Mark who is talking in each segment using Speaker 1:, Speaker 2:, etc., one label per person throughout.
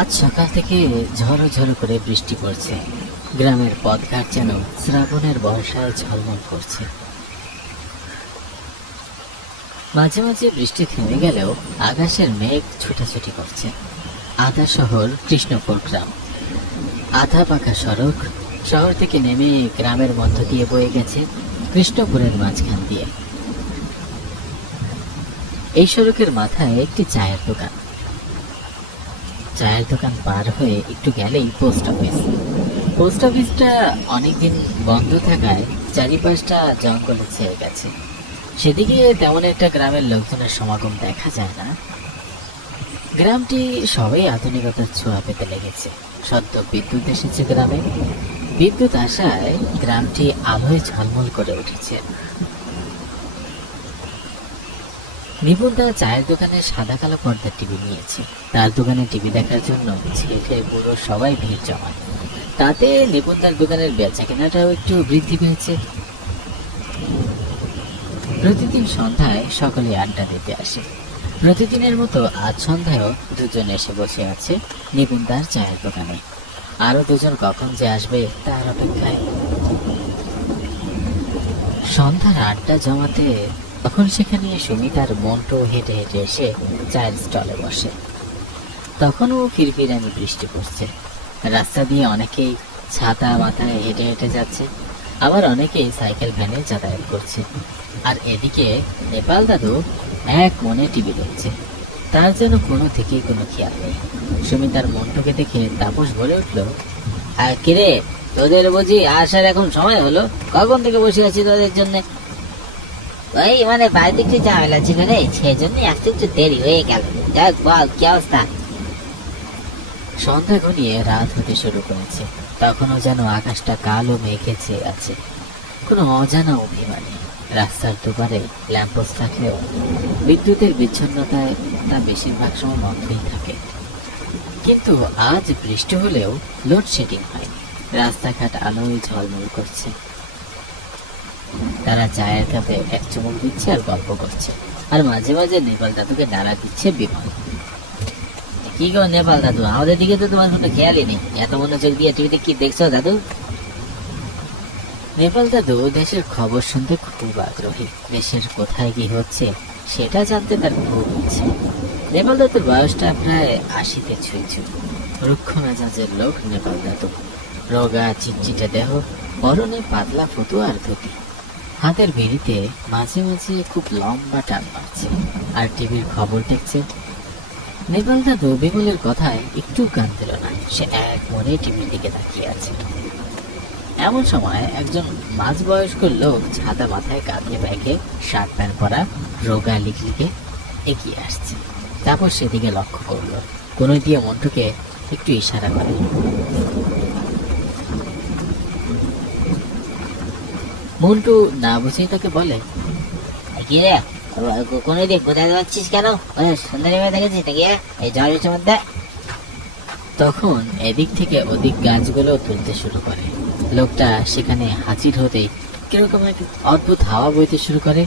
Speaker 1: আজ সকাল থেকে ঝড়ো ঝড়ো করে বৃষ্টি পড়ছে। গ্রামের পথঘাট যেন শ্রাবণের বর্ষায় ঝলমল করছে। মাঝে মাঝে বৃষ্টি থেমে গেলেও আকাশের মেঘ ছুটাছুটি করছে। আধা শহর কৃষ্ণপুর গ্রাম। আধা পাকা সড়ক। শহর থেকে নেমে গ্রামের মধ্য দিয়ে বয়ে গেছে কৃষ্ণপুরের মাঝখান দিয়ে। এই সড়কের মাথায় একটি চায়ের দোকান। চায়ের দোকান পার হয়ে একটু গেলেই পোস্ট অফিস পোস্ট অফিসটা অনেকদিন বন্ধ থাকায় চারিপাশটা জঙ্গলে ছেয়ে গেছে। সেদিকে তেমন একটা গ্রামের লোকজনের সমাগম দেখা যায় না। গ্রামটি সবাই আধুনিকতার ছোঁয়া পেতে লেগেছে। সদ্য বিদ্যুৎ এসেছে গ্রামে। বিদ্যুৎ আসায় গ্রামটি আলোয় ঝলমল করে উঠেছে। নিপুণদা চায়ের দোকানে সাদা কালো পর্দার টিভি নিয়েছে। তার দোকানে টিভি দেখার জন্য ছেলে বুড়ো সবাই ভিড় জমায় তাতে নিপুণদার দোকানের বেচা কেনাটাও একটু বৃদ্ধি পেয়েছে। প্রতিদিন সন্ধ্যায় সকলে আড্ডা দিতে আসে। প্রতিদিনের মতো আজ সন্ধ্যায়ও দুজন এসে বসে আছে নিপুণদার চায়ের দোকানে। আরও দুজন কখন যে আসবে তার অপেক্ষায়। সন্ধ্যার আড্ডা জমাতে তখন সেখানে সুমিতার মন্টু হেঁটে হেঁটে এসে চায়ের স্টলে বসে। তখনও ফিরফিরানি বৃষ্টি পড়ছে। রাস্তা দিয়ে অনেকেই ছাতা মাথায় হেঁটে হেঁটে যাচ্ছে, আবার অনেকেই সাইকেল ভ্যানে যাতায়াত করছে। আর এদিকে নেপাল দাদু এক মনে টিভি দেখছে। তার যেন কোনো থেকেই কোনো খেয়াল নেই। সুমিতার মন্টুকে দেখে তাপস বলে উঠল আর কিরে, তোদের বুঝি আসার এখন সময় হলো? কখন থেকে বসে আছি তোদের জন্য? ওই মানে বাড়িতে একটু ঝামেলা ছিল রে সেই জন্য আসতে একটু দেরি হয়ে গেল। দেখ বল, কি অবস্থা? সন্ধ্যা ঘনিয়ে রাত হতে শুরু করেছে। তখনও যেন আকাশটা কালো মেঘে চেয়ে আছে। কোনো অজানা অভিমানী রাস্তার দুপারে ল্যাম্পোস্ট থাকলেও বিদ্যুতের বিচ্ছিন্নতায় তা বেশিরভাগ সময় বন্ধই থাকে। কিন্তু আজ বৃষ্টি হলেও লোডশেডিং হয়নি। রাস্তাঘাট আলোয় ঝলমল করছে। তারা চায়ের কাপে এক চুমুক দিচ্ছে আর গল্প করছে। আর মাঝে মাঝে নেপাল দাদুকে নাড়া দিচ্ছে বিমল। কি গো নেপাল দাদু, আমাদের দিকে তো তোমার কোনো খেয়ালই নেই। এত মনোযোগ দিয়ে টিভিতে কি দেখছ দাদু? নেপাল দাদু দেশের খবর শুনতে খুব আগ্রহী। দেশের কোথায় কি হচ্ছে সেটা জানতে তার খুব ইচ্ছে। নেপাল দাদুর বয়সটা প্রায় আশিতে ছুঁয়েছে। রুক্ষ মেজাজের লোক নেপাল দাদু। রোগা, চিটচিটে দেহ, পরনে পাতলা ফতু আর ধুতি। হাতের বিড়িতে মাঝে মাঝে খুব লম্বা টান মারছে। আর টিভির খবর দেখছে নেপাল দাদু বিমলের কথায় একটু কান দিল না। সে এক মনে টিভির দিকে তাকিয়ে আছে। এমন সময় একজন মাঝ বয়স্ক লোক ছাতা মাথায় কাঁধে ব্যাগে শার্ট প্যান্ট পরা রোগা লিখলিকে এগিয়ে আসছে। তারপর সেদিকে লক্ষ্য করল। কোনো দিয়ে মন্টুকে একটু ইশারা করে। মন্টু না বুঝেই তাকে বলে। কি রে? কোনো দিক কোথায় যাচ্ছিস কেন? ওই সুন্দরী মেয়ে দেখেছিস নাকি? এই বৃষ্টির মধ্যে তখন এদিক থেকে ওদিক গাছগুলো তুলতে শুরু করে। লোকটা সেখানে হাজির হতেই কীরকম এক অদ্ভুত হাওয়া বইতে শুরু করে।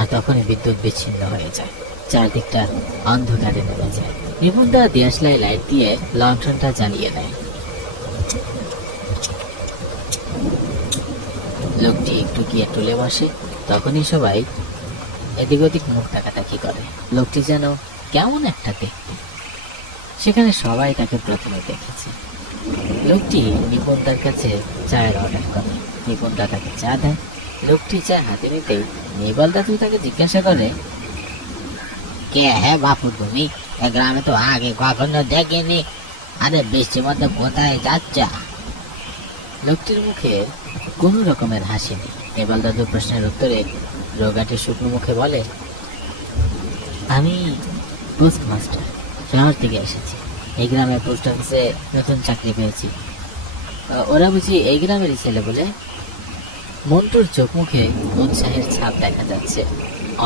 Speaker 1: আর তখনই বিদ্যুৎ বিচ্ছিন্ন হয়ে যায়। চারদিকটা অন্ধকারে নেমে যায়। নিপুণদা দিয়াশলাই লাইট দিয়ে লন্ঠনটা জ্বালিয়ে দেয়। লোকটি একটু গিয়ে টুলে বসে, তখনই সবাই এদিক ওদিক মুখ তাকাতাকি করে। লোকটি যেন কেমন একটা দেখতে। সেখানে সবাই তাকে প্রথমে দেখেছে। লোকটি নিপুণদার কাছে চায়ের অর্ডার করে। নিপুণদা তাকে চা দেয়। লোকটি চা হাতে নিতেই নেপাল দাদু তাকে জিজ্ঞাসা করে, কে হ্যাঁ বাপু তুমি? গ্রামে তো আগে কখনো দেখিনি। আরে বৃষ্টির মধ্যে কোথায় যাচ্ছ? লোকটির মুখে কোনো রকমের হাসি নেপাল দাদুর প্রশ্নের উত্তরে রোগাটি শুকনো মুখে বলে, আমি পোস্ট মাস্টার শহর থেকে এসেছি। এই গ্রামে পোস্ট অফিসে নতুন চাকরি পেয়েছি। ওরা বুঝি এই গ্রামেরই ছেলে বলে? মন্টুর চোখ মুখে উৎসাহের ছাপ দেখা যাচ্ছে।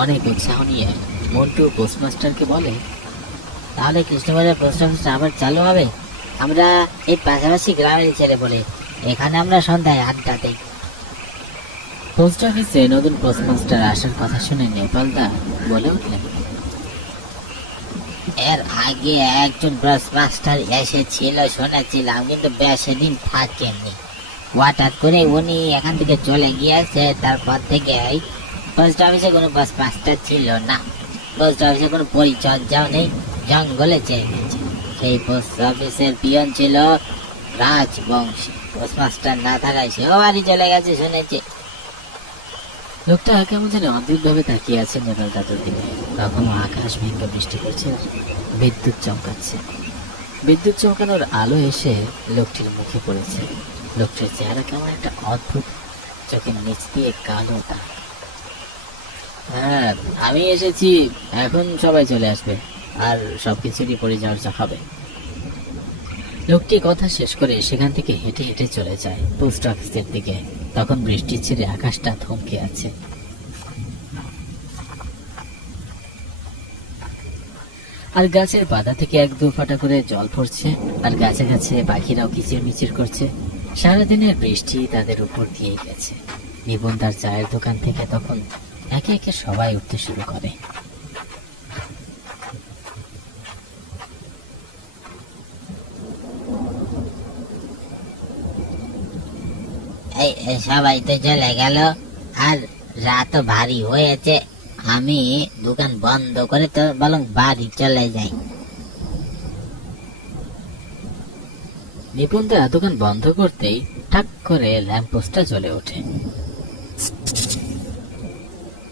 Speaker 1: অনেক উৎসাহ নিয়ে মন্টু পোস্টমাস্টারকে বলে, তাহলে কৃষ্ণবাজার পোস্ট অফিসটা আবার চালু হবে? আমরা এই পাশাপাশি গ্রামের ছেলে বলে এখানে আমরা সন্ধ্যায় আড্ডা দিই। পোস্ট অফিসে নতুন পোস্টমাস্টার আসার কথা শুনে নেপালদা বলে উঠলেন।
Speaker 2: এর আগে একজন ব্রাস মাস্টার এসেছিল শুনেছিলাম কিন্তু বেশি দিন থাকেনি হঠাৎ করে উনি এখান থেকে চলে গিয়েছে তারপর থেকে পোস্ট অফিসে কোনো বাস মাস্টার ছিল না। পোস্ট অফিসে কোনো পরিচর্যাও নেই জঙ্গলে চেয়ে গেছে। সেই পোস্ট অফিসের পিয়ন ছিল রাজবংশী। পোস্ট মাস্টার না থাকায় সেও বাড়ি চলে গেছে, শুনেছি।
Speaker 1: লোকটা কেমন যেন অদ্ভুত ভাবে তাকিয়ে আছে নেপাল দাদুর দিকে। তখন আকাশ ভেঙে বৃষ্টি পড়ছে, বিদ্যুৎ চমকাচ্ছে। বিদ্যুৎ চমকানোর আলো এসে লোকটির মুখে পড়েছে। লোকটির চেহারা কেমন একটা অদ্ভুত, চোখের নিচ দিয়ে কালো দাগ। হ্যাঁ আমি এসেছি, এখন সবাই চলে আসবে, আর সবকিছুরই পরিচর্যা হবে। লোকটি কথা শেষ করে সেখান থেকে হেঁটে হেঁটে চলে যায় পোস্ট অফিসের দিকে। তখন বৃষ্টি ছেড়ে আকাশটা থমকে আছে। আর গাছের বাধা থেকে এক দু ফাটা করে জল পড়ছে, আর গাছে গাছে পাখিরাও কিচির মিচির করছে। সারাদিনের বৃষ্টি তাদের উপর দিয়ে গেছে। নিবন্ধার চায়ের দোকান থেকে তখন একে একে সবাই উঠতে শুরু করে।
Speaker 2: সবাই তো চলে গেল। আর রাত ভারী হয়েছে। আমি দোকান বন্ধ করে তো বরং বাড়ি চলে যাই।
Speaker 1: নিপুণদা দোকান বন্ধ করতেই ঠাক করে জ্বলে ওঠে।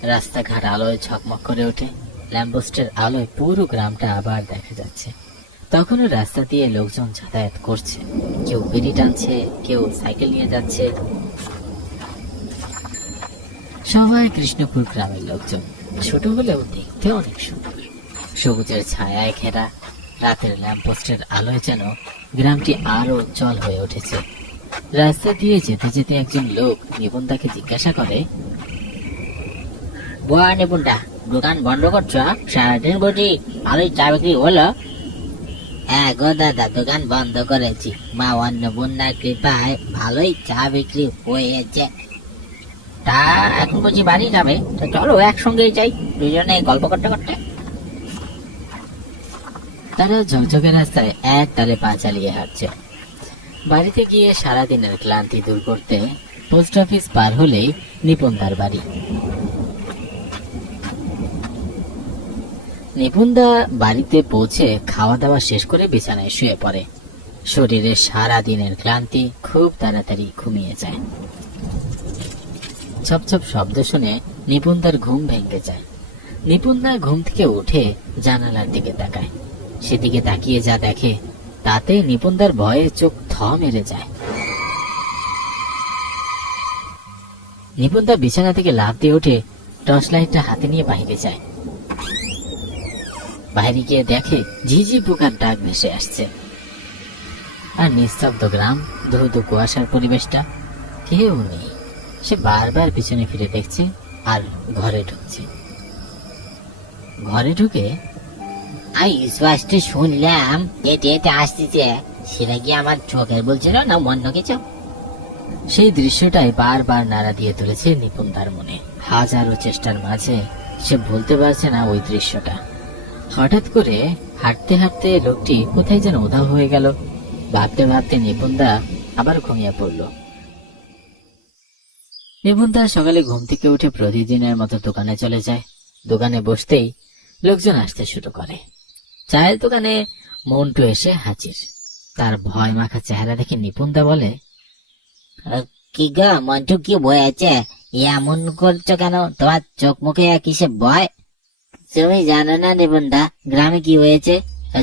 Speaker 1: রাস্তাঘাট আলোয় ঝকমক করে ওঠে। ল্যাম্পপোস্টের আলোয় পুরো গ্রামটা আবার দেখা যাচ্ছে। তখনও রাস্তা দিয়ে লোকজন যাতায়াত করছে। কেউ বিড়ি টানছে, কেউ সাইকেল নিয়ে যাচ্ছে। সবাই কৃষ্ণপুর গ্রামের লোকজন। ছোট হলেও দেখতে অনেক সুন্দর। সবুজের ছায়ায় ঘেরা, রাতের ল্যাম্পপোস্টের আলোয় যেন গ্রামটি আরও উজ্জ্বল হয়ে উঠেছে। রাস্তা দিয়ে যেতে যেতে একজন লোক নিবন্ধাকে জিজ্ঞাসা করে,
Speaker 2: বুয়া নিপুণটা দোকান বন্ধ করছ সারাদিন বুঝি ভালোই চা বিক্রি হলো হ্যাঁ গো দাদা, দোকান বন্ধ করেছি। মা অন্নপূর্ণার কৃপায় ভালোই চা বিক্রি হয়েছে। তা, এখন বুঝি বাড়ি যাবে। তো চলো, একসঙ্গেই যাই। দুজনে গল্প করতে করতে।
Speaker 1: তারা ঝকঝকে রাস্তায় এক তালে পা চালিয়ে হাঁটছে। বাড়িতে গিয়ে সারাদিনের ক্লান্তি দূর করতে পোস্ট অফিস পার হলেই নিপুণদার বাড়ি। নিপুণদা বাড়িতে পৌঁছে খাওয়া দাওয়া শেষ করে বিছানায় শুয়ে পড়ে। শরীরে সারা দিনের ক্লান্তি খুব তাড়াতাড়ি ঘুমিয়ে যায়। ছপছপ শব্দ শুনে নিপুণদার ঘুম ভেঙে যায় নিপুণদা ঘুম থেকে উঠে জানালার দিকে তাকায়। সেদিকে তাকিয়ে যা দেখে, তাতে নিপুণদার ভয়ে চোখ থ মেরে যায়। নিপুণদা বিছানা থেকে লাফ দিয়ে উঠে টর্চ লাইটটা হাতে নিয়ে বাইরে যায়। বাইরে গিয়ে দেখে ঝিঝি পোকার ডাক ভেসে আসছে। আর নিস্তব্ধ গ্রাম ধুধু কুয়াশার পরিবেশটা কেউ নেই। সে বারবার পিছনে ফিরে দেখছে আর ঘরে ঢুকছে। ঘরে ঢুকে
Speaker 2: আমি স্পষ্ট শুনলাম আসতেছে। সেটা কি আমার চোখের বলছিল না অন্য কিছু?
Speaker 1: সেই দৃশ্যটাই বারবার নাড়া দিয়ে তুলেছে নিপুণদার মনে। হাজারো চেষ্টার মাঝে সে ভুলতে পারছে না ওই দৃশ্যটা। হঠাৎ করে হাঁটতে হাঁটতে লোকটি কোথায় যেন উধাও হয়ে গেল। ভাবতে ভাবতে নিপুণদা আবার ঘুমিয়ে পড়ল। নিপুণদা সকালে ঘুম থেকে উঠে প্রতিদিনের মতো দোকানে চলে যায়। দোকানে বসতেই লোকজন আসতে শুরু করে। চায়ের দোকানে মন্টু এসে হাজির। তার ভয় মাখা চেহারা দেখে নিপুণদা বলে
Speaker 2: কি গো, মন্টু, কি বয়েছে? এমন করছ কেন? তোমার চোখ মুখে কিসে ভয়? তুমি জানো না নিবন্ধা, গ্রামে কি হয়েছে?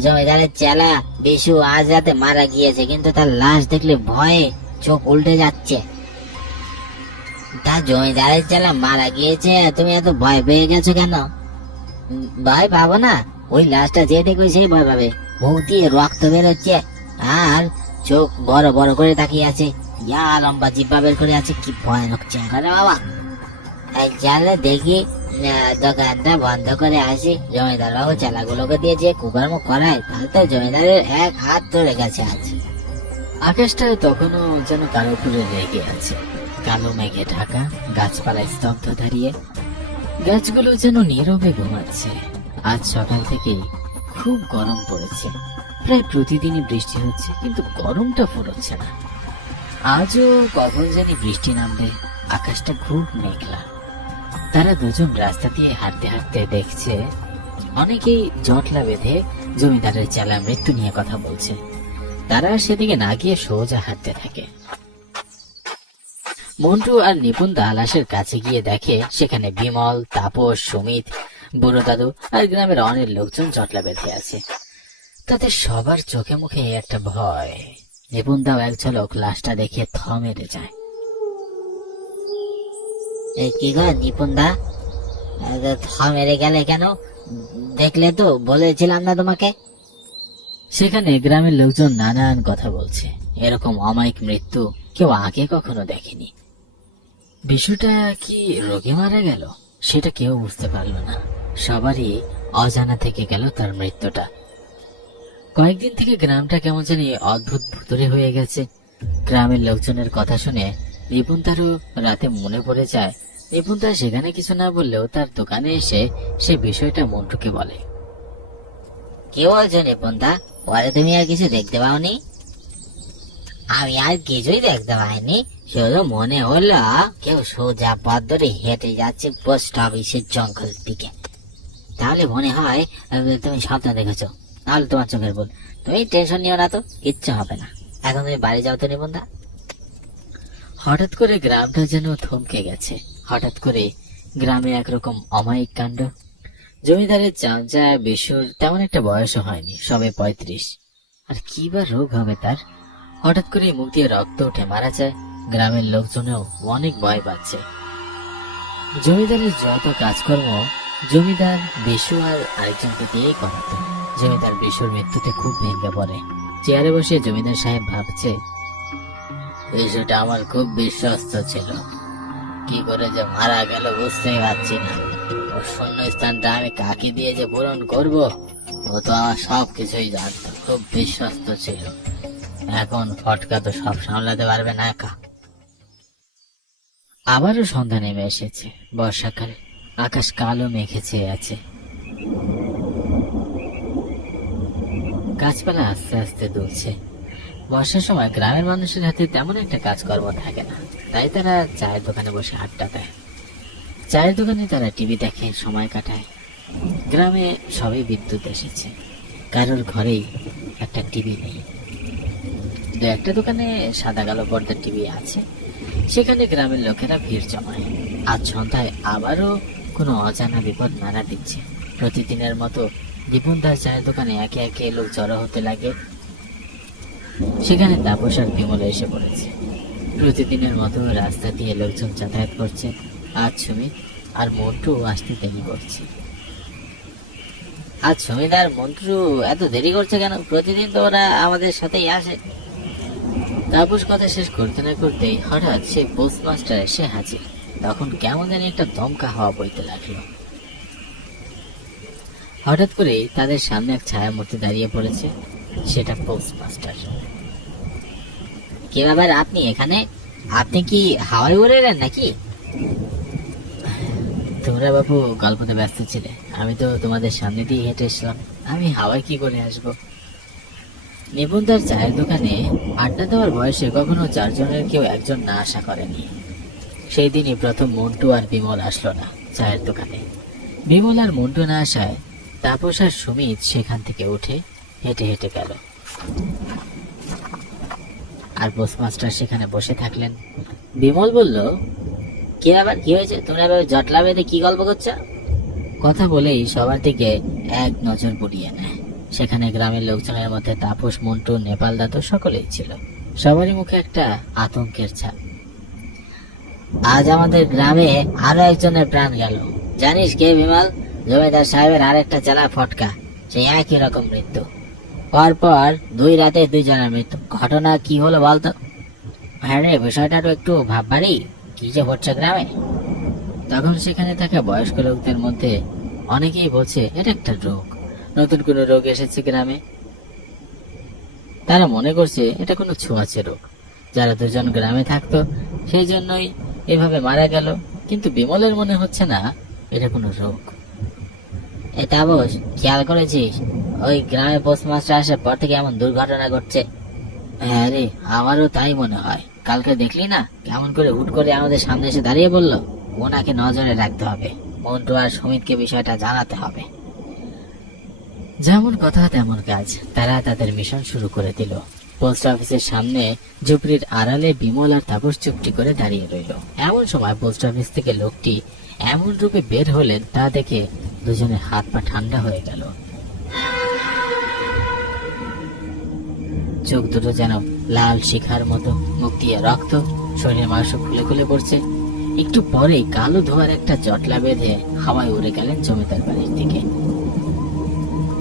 Speaker 2: জমিদারের চেলা বিশু আজ রাতে মারা গিয়েছে, কিন্তু তার লাশ দেখলে ভয়ে চোখ উল্টে যাচ্ছে। তা জমিদারের চেলা মারা গিয়েছে, তুমি এত ভয় পেয়ে গেছো কেন? ভয় পাবো না, ওই লাশটা যে দেখবে সেই ভয় পাবে। মুখ দিয়ে রক্ত বেরোচ্ছে, আর চোখ বড় বড় করে তাকিয়ে আছে। ইয়া, লম্বা জিব্বা বের করে আছে, কি ভয়ানক চেহারা বাবা। চালে দেখি দোকানটা বন্ধ করে আসি। জমিদার বাবু চালাগুলোকে দিয়ে যে কুকর্ম করায়, তাহলে জমিদারের এক হাত ধরে গেছে আজ।
Speaker 1: আকাশটা তখনও যেন কারও উপরে রেগে আছে। কালো মেঘে ঢাকা, গাছপালায় স্তব্ধ দাঁড়িয়ে, গাছগুলো যেন নীরবে ঘুমাচ্ছে। আজ সকাল থেকেই খুব গরম পড়েছে। প্রায় প্রতিদিনই বৃষ্টি হচ্ছে, কিন্তু গরমটা ফুরোচ্ছে না। আজও কখন জানি বৃষ্টি নামবে, আকাশটা খুব মেঘলা। তারা দুজন রাস্তা দিয়ে হাঁটতে হাঁটতে দেখছে, অনেকেই জটলা বেঁধে জমিদারের চেলা মৃত্যু নিয়ে কথা বলছে। তারা সেদিকে না গিয়ে সোজা হাঁটতে থাকে। মন্টু আর নিপুণ দা লাশের কাছে গিয়ে দেখে সেখানে বিমল, তাপস, সুমিত, বুড়ো দাদু আর গ্রামের অনেক লোকজন জটলা বেঁধে আছে। তাদের সবার চোখে মুখে একটা ভয়। নিপুণ দাও এক ঝলক লাশটা দেখে থ মেরে যায়।
Speaker 2: কি গো নিপুণ দা? থ মেরে গেলে কেন? দেখলে তো, বলেছিলাম না তোমাকে।
Speaker 1: সেখানে গ্রামের লোকজন নানান কথা বলছে। এরকম অমায়িক মৃত্যু কেউ আগে কখনো দেখেনি। বিশুটা কি রোগে মারা গেল? সেটা কেউ বুঝতে পারল না। সবারই অজানা থেকে গেল তার মৃত্যুটা। কয়েকদিন থেকে গ্রামটা কেমন জানি অদ্ভুত ভুতুরে হয়ে গেছে। গ্রামের লোকজনের কথা শুনে নিপুণ তারও রাতে মনে পড়ে যায়। নিপুণ তার সেখানে কিছু না বললেও তার দোকানে এসে সে বিষয়টা মন্টুকে বলে।
Speaker 2: কি বলছো নিপুণ দা পরে তুমি আর কিছু দেখতে পাওনি? আমি আর কিছুই দেখতে পাইনি। শুধু মনে হলো, কেউ সোজা পথ ধরে হেঁটে যাচ্ছে পোস্ট অফিসের জঙ্গল দিকে। তাহলে মনে হয় তুমি স্বপ্ন দেখেছ। নাহলে তোমার চোখের ভুল। তুমি টেনশন নিও না তো, কিচ্ছু হবে না। এখন তুমি বাড়ি যাও তো দা
Speaker 1: হঠাৎ করে গ্রামটা যেন থমকে গেছে। হঠাৎ করে গ্রামে একরকম অমায়িক কাণ্ড। জমিদারের চামচা বিশুর তেমন একটা বয়সও হয়নি, সবে পঁয়ত্রিশ। আর কি বা রোগ হবে তার? হঠাৎ করে মুখ দিয়ে রক্ত উঠে মারা যায়। গ্রামের লোকজনেও অনেক ভয় পাচ্ছে। জমিদারের যত কাজকর্ম, জমিদার বিশু আর আরেকজনকে দিয়েই করাতো। জমিদার বিশুর মৃত্যুতে খুব ভেঙে পড়ে। চেয়ারে বসে জমিদার সাহেব ভাবছে বিষয়টা আমার খুব বিশ্বস্ত ছিল। কি করে যে মারা গেল বুঝতেই পারছি না। ওর শূন্য স্থানটা আমি কাকে দিয়ে যে পূরণ করব? ও তো আমার সব কিছুই জানতো, খুব বিশ্বস্ত ছিল। এখন ফটকা তো সব সামলাতে পারবে না একা। আবারও সন্ধ্যা নেমে এসেছে। বর্ষাকাল, আকাশ কালো, মেঘে চেয়ে আছে। গাছপালা আস্তে আস্তে দুলছে। বর্ষার সময় গ্রামের মানুষের হাতে তেমন একটা কাজকর্ম থাকে না। তাই তারা চায়ের দোকানে বসে আড্ডা দেয়। চায়ের দোকানে তারা টিভি দেখে, সময় কাটায়। গ্রামে সবই বিদ্যুৎ এসেছে। কারোর ঘরেই একটা টিভি নেই। দু একটা দোকানে সাদা কালো পর্দার টিভি আছে। সেখানে গ্রামের লোকেরা ভিড় জমায়। আজ সন্ধ্যায় আবারও কোনো অজানা বিপদ নাড়া দিচ্ছে। প্রতিদিনের মতো দীপন দাস চায়ের দোকানে একে একে লোক জড়ো হতে লাগে। সেখানে তাপস আর বিমল এসে পড়েছে। প্রতিদিনের মতো রাস্তা দিয়ে লোকজন যাতায়াত করছে। আজ সুমিত আর মন্টু আসতে দেরি করছে। আজ সুমিত আর মন্টু এত দেরি করছে কেন? প্রতিদিন তো ওরা আমাদের সাথেই আসে। তাপস কথা শেষ করতে না করতেই হঠাৎ সে পোস্ট মাস্টার এসে হাজির। তখন কেমন জানি একটা দমকা হাওয়া বইতে লাগল। হঠাৎ করে তাদের সামনে এক ছায়া মূর্তি দাঁড়িয়ে পড়েছে, সেটা পোস্ট মাস্টার
Speaker 2: কি ব্যাপার আপনি এখানে? আপনি কি হাওয়ায় উড়ে এলেন নাকি?
Speaker 1: তোমরা বাবু গল্পতে ব্যস্ত ছিলে, আমি তো তোমাদের সামনে দিয়ে হেঁটে এসলাম আমি হাওয়ায় কি করে আসব? নিপুণ তার চায়ের দোকানে আড্ডা দেওয়ার বয়সে কখনো চারজনের কেউ একজন না আশা করেনি। সেই দিনই প্রথম মন্টু আর বিমল আসলো না চায়ের দোকানে। বিমল আর মন্টু না আসায় তাপস আর সুমিত সেখান থেকে উঠে হেঁটে হেঁটে গেল। আর পোস্টমাস্টার সেখানে বসে থাকলেন। বিমল বলল,
Speaker 2: কি আবার? কি হয়েছে? তোমরা এভাবে জটলা বেঁধে কি গল্প করছ?
Speaker 1: কথা বলেই সবার দিকে এক নজর বুলিয়ে নেয়। সেখানে গ্রামের লোকজনের মধ্যে তাপস, মন্টু, নেপাল দাদু সকলেই ছিল। সবারই মুখে একটা আতঙ্কের ছাপ।
Speaker 2: আজ আমাদের গ্রামে আরও একজনের প্রাণ গেল। জানিস কে বিমাল? জমিদার সাহেবের আরেকটা চালা ফটকা। সেই একই রকম মৃত্যু। পরপর দুই রাতে দুইজনের মৃত্যু। ঘটনা কি হলো বলতো? হ্যাঁ রে, বিষয়টা তো একটু ভাববারই। কি যে হচ্ছে গ্রামে?
Speaker 1: তখন সেখানে থাকা বয়স্ক লোকদের মধ্যে অনেকেই বলছে, এটা একটা রোগ। নতুন কোনো রোগ এসেছে গ্রামে তারা মনে করছে এটা কোনো ছোঁয়াচে রোগ। যারা দুজন গ্রামে থাকতো, সেই জন্যই এভাবে মারা গেল। কিন্তু বিমলের মনে হচ্ছে না এটা কোনো রোগ।
Speaker 2: এ তাপস, খেয়াল করেছিস? ওই গ্রামে পোস্টমাস্টার আসার পর থেকে এমন দুর্ঘটনা ঘটছে।
Speaker 1: হ্যাঁ রে, আমারও তাই মনে হয়। কালকে দেখলি না? কেমন করে হুট করে আমাদের সামনে এসে দাঁড়িয়ে বলল, ওনাকে নজরে রাখতে হবে। মন্টু আর সুমিতকে বিষয়টা জানাতে হবে। যেমন কথা তেমন কাজ। তারা তাদের মিশন শুরু করে দিল। পোস্ট অফিসের সামনে ঝুপড়ির আড়ালে বিমল আর তাপস চুপটি করে দাঁড়িয়ে রইল। এমন সময় পোস্ট অফিস থেকে লোকটি এমন রূপে বের হলেন, তা দেখে দুজনের হাত পা ঠান্ডা হয়ে গেল। চোখ দুটো যেন লাল শিখার মতো, মুখ দিয়ে রক্ত, শরীরের মাংস খুলে খুলে পড়ছে। একটু পরেই কালো ধোয়ার একটা জটলা বেঁধে হাওয়ায় উড়ে গেলেন জমিদার বাড়ির দিকে।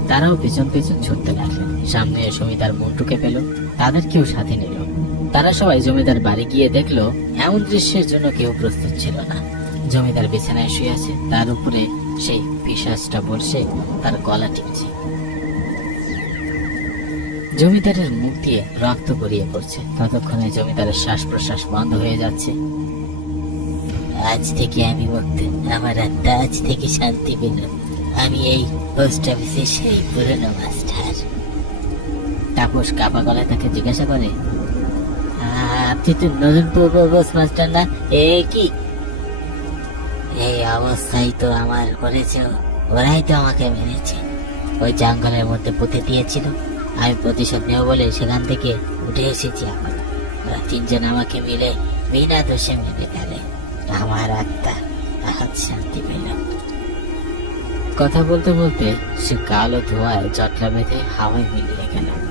Speaker 1: তারাও পিছন পেছন ছুটতে লাগলেন। সামনে জমিদার মন্টুকে পেল। তাদেরকেও সাথে নিল তারা সবাই জমিদার বাড়ি গিয়ে দেখল, এমন দৃশ্যের জন্য কেউ প্রস্তুত ছিল না। জমিদার বিছানায় শুয়ে আছে। তার উপরে সেই পিসাসটা বসে তার গলা টিপছে। জমিদারের মুখ দিয়ে রক্ত গড়িয়ে পড়ছে। ততক্ষণে জমিদারের শ্বাস প্রশ্বাস বন্ধ হয়ে যাচ্ছে।
Speaker 2: আজ থেকে আমি মুক্ত আমার আজ থেকে শান্তি পেল আমি এই পোস্ট অফিসের সেই পুরনো মাস্টার
Speaker 1: তাপস কাপা গলায় তাকে জিজ্ঞাসা করে,
Speaker 2: আপনি তো নতুন পোস্ট মাস্টার না? এ কি? এই অবস্থায় তো আমার করেছে ওরাই তো আমাকে মেরেছে। ওই জঙ্গলের মধ্যে পুঁতে দিয়েছিল। আমি প্রতিশোধ নেব বলে সেখান থেকে উঠে এসেছি এখন। ওরা তিনজন আমাকে মিলে বিনা দোষে মেরে ফেলে। আমার আত্মা আজ শান্তি পেল।
Speaker 1: কথা বলতে বলতে সে কালো ধোঁয়ায় চটলা বেঁধে হাওয়ায় মিলিয়ে গেল।